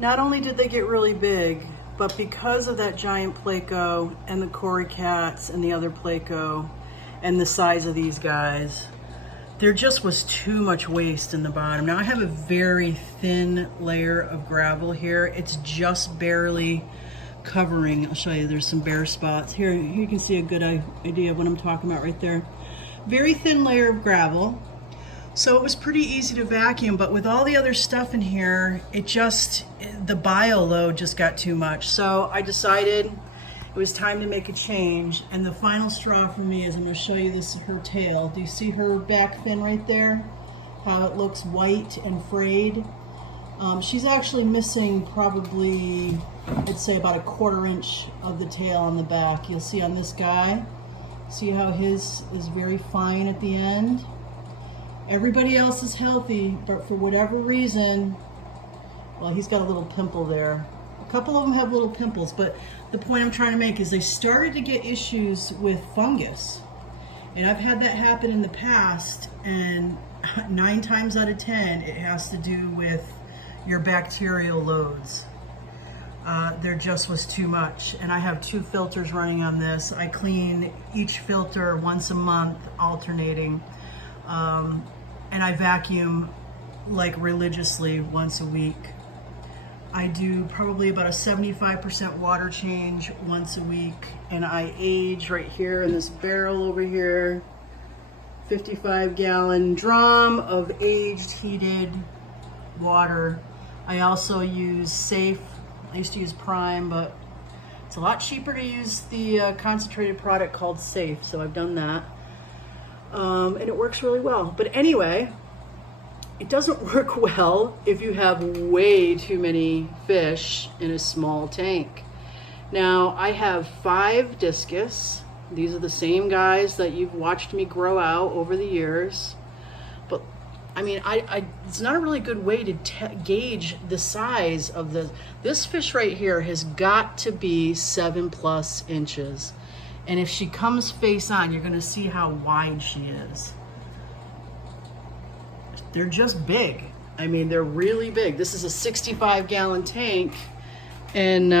Not only did they get really big, but because of that giant Pleco and the Cory cats and the other Pleco and the size of these guys, there just was too much waste in the bottom. Now I have a very thin layer of gravel here. It's just barely covering. I'll show you, there's some bare spots. Here you can see a good idea of what I'm talking about right there. Very thin layer of gravel. So it was pretty easy to vacuum, but with all the other stuff in here, the bio load just got too much. So I decided it was time to make a change. And the final straw for me is, I'm gonna show you this, her tail. Do you see her back fin right there? How it looks white and frayed. She's actually missing probably, I'd say about 1/4 inch of the tail on the back. You'll see on this guy, see how his is very fine at the end. Everybody else is healthy, but for whatever reason, well, he's got a little pimple there. A couple of them have little pimples, but the point I'm trying to make is they started to get issues with fungus. And I've had that happen in the past, and 9 times out of 10, it has to do with your bacterial loads. There just was too much. And I have 2 filters running on this. I clean each filter once a month, alternating. And I vacuum like religiously once a week. I do probably about a 75% water change once a week, and I age right here in this barrel over here, 55-gallon drum of aged heated water. I also use Safe. I used to use Prime, but it's a lot cheaper to use the concentrated product called Safe, so I've done that. And it works really well. But anyway, it doesn't work well if you have way too many fish in a small tank. Now, I have 5 discus. These are the same guys that you've watched me grow out over the years. But I mean, it's not a really good way to gauge the size of this fish right here has got to be 7+ inches. And if she comes face on, you're gonna see how wide she is. They're just big. I mean, they're really big. This is a 65-gallon tank, and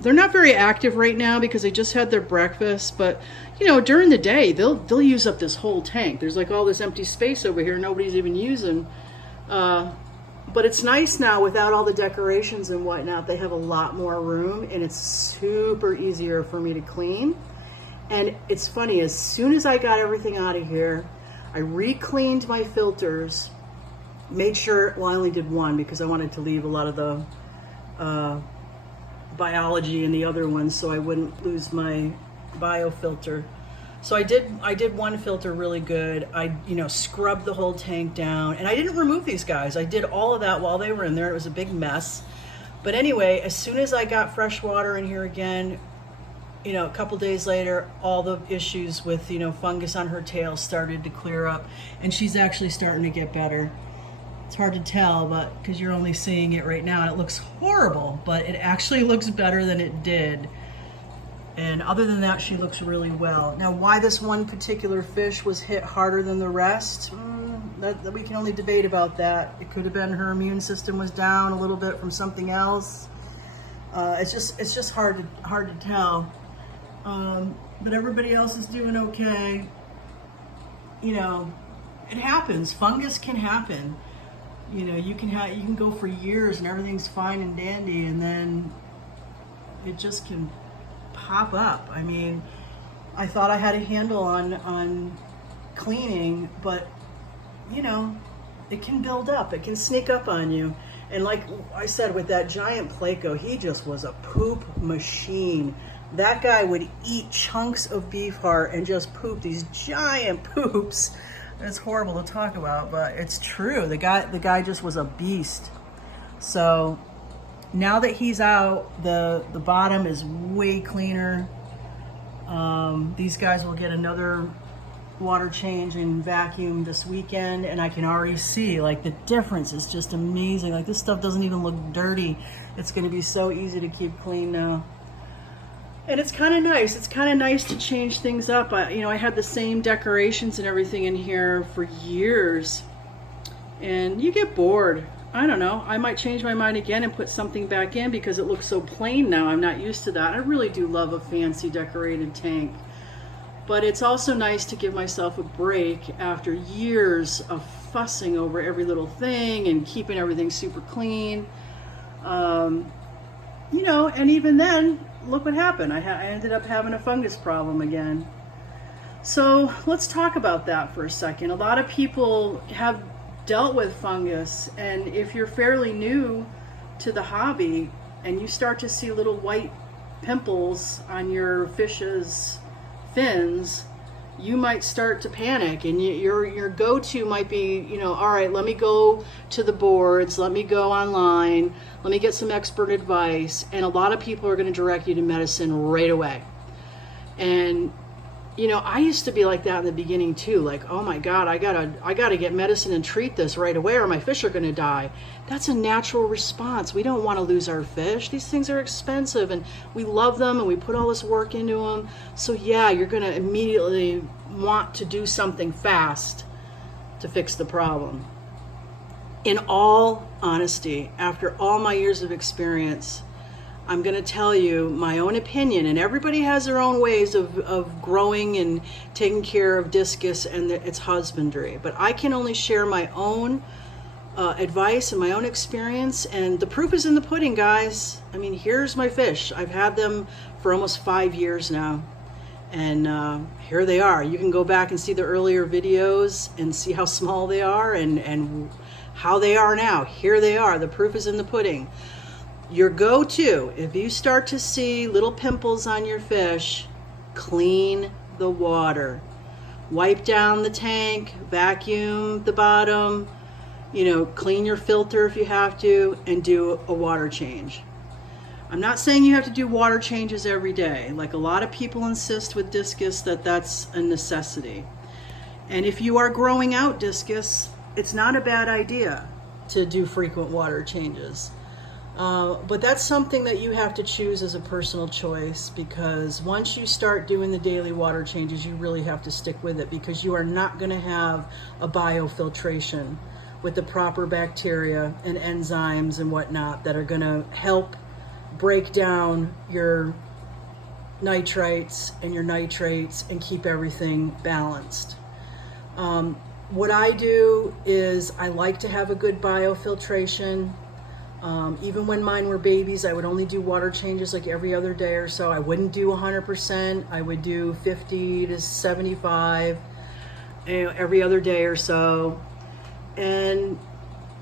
they're not very active right now because they just had their breakfast, but you know, during the day, they'll use up this whole tank. There's like all this empty space over here nobody's even using. But it's nice now without all the decorations and whatnot. They have a lot more room, and it's super easier for me to clean. And it's funny, as soon as I got everything out of here, I re-cleaned my filters, made sure, well, I only did 1 because I wanted to leave a lot of the biology in the other ones so I wouldn't lose my biofilter. So I did 1 filter really good. I scrubbed the whole tank down, and I didn't remove these guys. I did all of that while they were in there. It was a big mess. But anyway, as soon as I got fresh water in here again, a couple days later, all the issues with, fungus on her tail started to clear up, and she's actually starting to get better. It's hard to tell, but because you're only seeing it right now, and it looks horrible, but it actually looks better than it did. And other than that, she looks really well. Now, why this one particular fish was hit harder than the rest, that we can only debate about that. It could have been her immune system was down a little bit from something else. It's just hard to tell. But everybody else is doing okay. It happens. Fungus can happen. You can go for years and everything's fine and dandy, and then it just can pop up. I mean, I thought I had a handle on cleaning, but it can build up. It can sneak up on you. And like I said, with that giant Pleco, he just was a poop machine. That guy would eat chunks of beef heart and just poop these giant poops. It's horrible to talk about, but it's true. The guy just was a beast. So now that he's out, the bottom is way cleaner. These guys will get another water change and vacuum this weekend, and I can already see like the difference is just amazing. Like, this stuff doesn't even look dirty. It's going to be so easy to keep clean now. And it's kind of nice. It's kind of nice to change things up. I had the same decorations and everything in here for years, and you get bored. I don't know, I might change my mind again and put something back in because it looks so plain now. I'm not used to that. I really do love a fancy decorated tank. But it's also nice to give myself a break after years of fussing over every little thing and keeping everything super clean. You know, and even then, look what happened. I ended up having a fungus problem again. So let's talk about that for a second. A lot of people have dealt with fungus, and if you're fairly new to the hobby and you start to see little white pimples on your fish's fins, you might start to panic, and your go-to might be, you know, all right, let me go to the boards, let me go online, let me get some expert advice. And a lot of people are going to direct you to medicine right away. And you know, I used to be like that in the beginning too, like, oh my God, I gotta get medicine and treat this right away or my fish are gonna die. That's a natural response. We don't want to lose our fish. These things are expensive and we love them and we put all this work into them. So yeah, you're gonna immediately want to do something fast to fix the problem. In all honesty, after all my years of experience, I'm going to tell you my own opinion, and everybody has their own ways of growing and taking care of discus and its husbandry. But I can only share my own advice and my own experience, and the proof is in the pudding, guys. I mean, here's my fish. I've had them for almost 5 years now, and here they are. You can go back and see the earlier videos and see how small they are and how they are now. Here they are. The proof is in the pudding. Your go-to, if you start to see little pimples on your fish, clean the water. Wipe down the tank, vacuum the bottom, you know, clean your filter if you have to, and do a water change. I'm not saying you have to do water changes every day. Like a lot of people insist with discus that that's a necessity. And if you are growing out discus, it's not a bad idea to do frequent water changes. But that's something that you have to choose as a personal choice, because once you start doing the daily water changes, you really have to stick with it, because you are not going to have a biofiltration with the proper bacteria and enzymes and whatnot that are going to help break down your nitrites and your nitrates and keep everything balanced. What I do is I like to have a good biofiltration. Even when mine were babies, I would only do water changes like every other day or so. I wouldn't do 100%. I would do 50 to 75 every other day or so. And,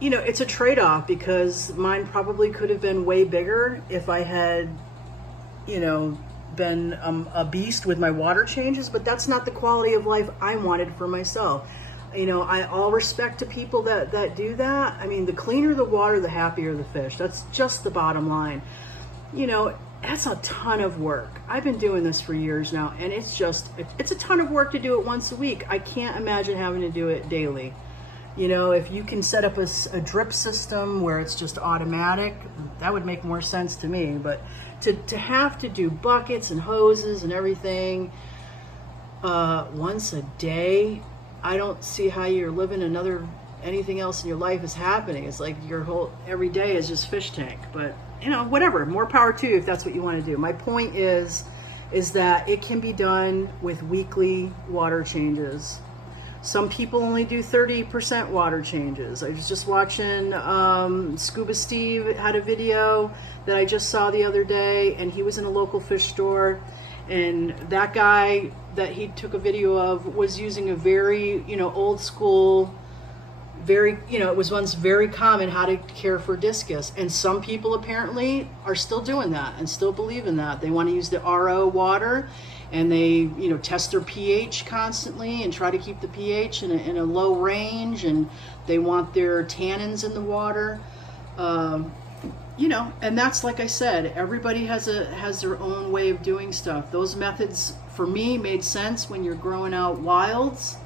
you know, it's a trade-off, because mine probably could have been way bigger if I had, you know, been a beast with my water changes, but that's not the quality of life I wanted for myself. You know, all respect to people that do that. I mean, the cleaner the water, the happier the fish. That's just the bottom line. You know, that's a ton of work. I've been doing this for years now, and it's a ton of work to do it once a week. I can't imagine having to do it daily. You know, if you can set up a drip system where it's just automatic, that would make more sense to me. But to have to do buckets and hoses and everything once a day, I don't see how you're living anything else in your life is happening. It's like your whole every day is just fish tank. But you know, whatever, more power to you if that's what you want to do. My point is that it can be done with weekly water changes. Some people only do 30% water changes. I was just watching Scuba Steve had a video that I just saw the other day, and he was in a local fish store, and that guy that he took a video of was using a very, you know, old school, very, you know, it was once very common how to care for discus. And some people apparently are still doing that and still believe in that. They want to use the RO water, and they, you know, test their pH constantly and try to keep the pH in a low range, and they want their tannins in the water. You know, and that's, like I said, everybody has their own way of doing stuff. Those methods for me made sense when you're growing out wilds,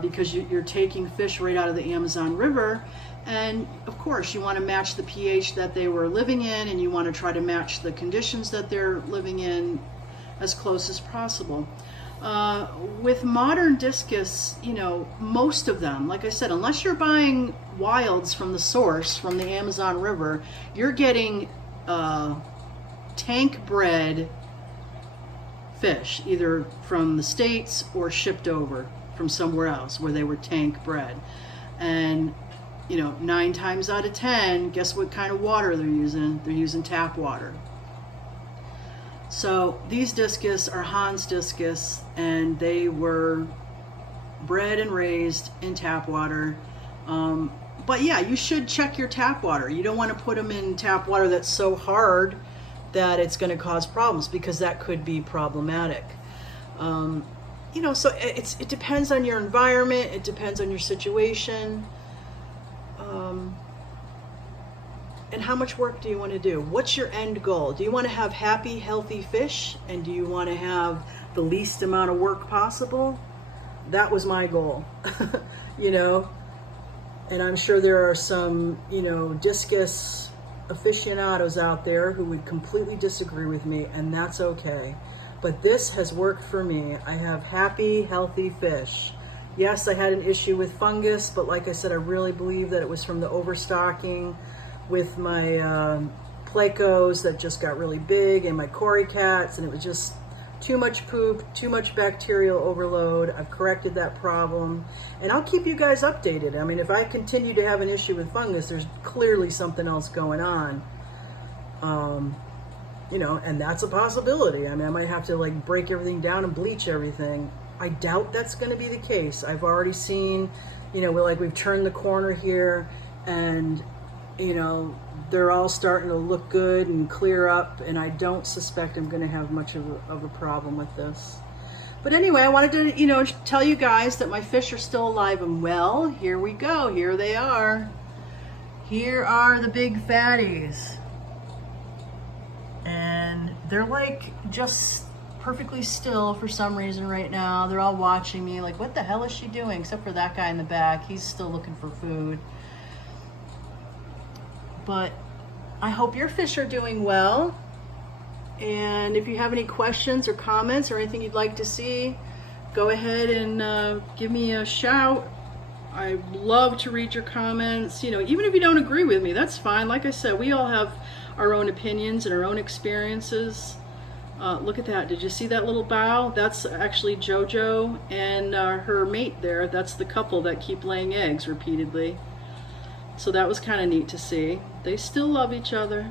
because you're taking fish right out of the Amazon River, and of course you want to match the pH that they were living in, and you want to try to match the conditions that they're living in as close as possible. With modern discus, you know, most of them, like I said, unless you're buying wilds from the source, from the Amazon River, you're getting tank bred fish, either from the States or shipped over from somewhere else where they were tank bred. And, you know, 9 times out of 10, guess what kind of water they're using? They're using tap water. So these discus are Hans discus, and they were bred and raised in tap water. But yeah, you should check your tap water. You don't want to put them in tap water that's so hard that it's going to cause problems, because that could be problematic. You know, so it depends on your environment. It depends on your situation. And how much work do you want to do? What's your end goal? Do you want to have happy, healthy fish? And do you want to have the least amount of work possible? That was my goal, you know. And I'm sure there are some, you know, discus aficionados out there who would completely disagree with me, and that's okay. But this has worked for me. I have happy, healthy fish. Yes, I had an issue with fungus, but like I said, I really believe that it was from the overstocking with my plecos that just got really big, and my cory cats, and it was just too much poop, too much bacterial overload. I've corrected that problem, and I'll keep you guys updated. I mean, if I continue to have an issue with fungus, there's clearly something else going on. You know, and that's a possibility. I mean, I might have to like break everything down and bleach everything. I doubt that's going to be the case. I've already seen, you know, we've turned the corner here, and you know, they're all starting to look good and clear up, and I don't suspect I'm going to have much of a problem with this. But anyway, I wanted to, you know, tell you guys that my fish are still alive and well. Here we go. Here they are. Here are the big fatties. And they're like just perfectly still for some reason right now. They're all watching me like, what the hell is she doing? Except for that guy in the back. He's still looking for food. But I hope your fish are doing well. And if you have any questions or comments or anything you'd like to see, go ahead and give me a shout. I love to read your comments. You know, even if you don't agree with me, that's fine. Like I said, we all have our own opinions and our own experiences. Look at that. Did you see that little bow? That's actually JoJo and her mate there. That's the couple that keep laying eggs repeatedly. So that was kind of neat to see. They still love each other.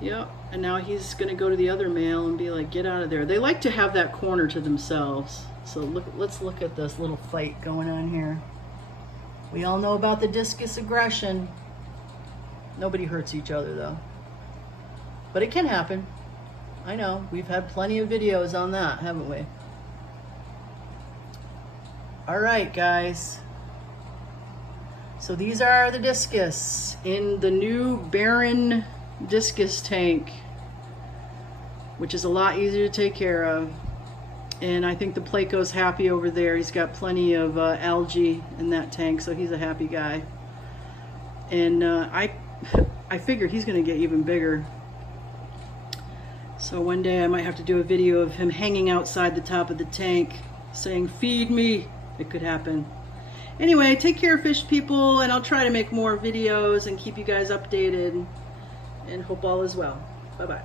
Yep. And now he's going to go to the other male and be like, get out of there. They like to have that corner to themselves. So let's look at this little fight going on here. We all know about the discus aggression. Nobody hurts each other though. But it can happen. I know. We've had plenty of videos on that, haven't we? All right, guys. So these are the discus in the new Baron discus tank, which is a lot easier to take care of. And I think the Pleco's happy over there. He's got plenty of algae in that tank, so he's a happy guy. And I figured he's going to get even bigger. So one day I might have to do a video of him hanging outside the top of the tank saying, feed me. It could happen. Anyway, take care, fish people, and I'll try to make more videos and keep you guys updated, and hope all is well. Bye-bye.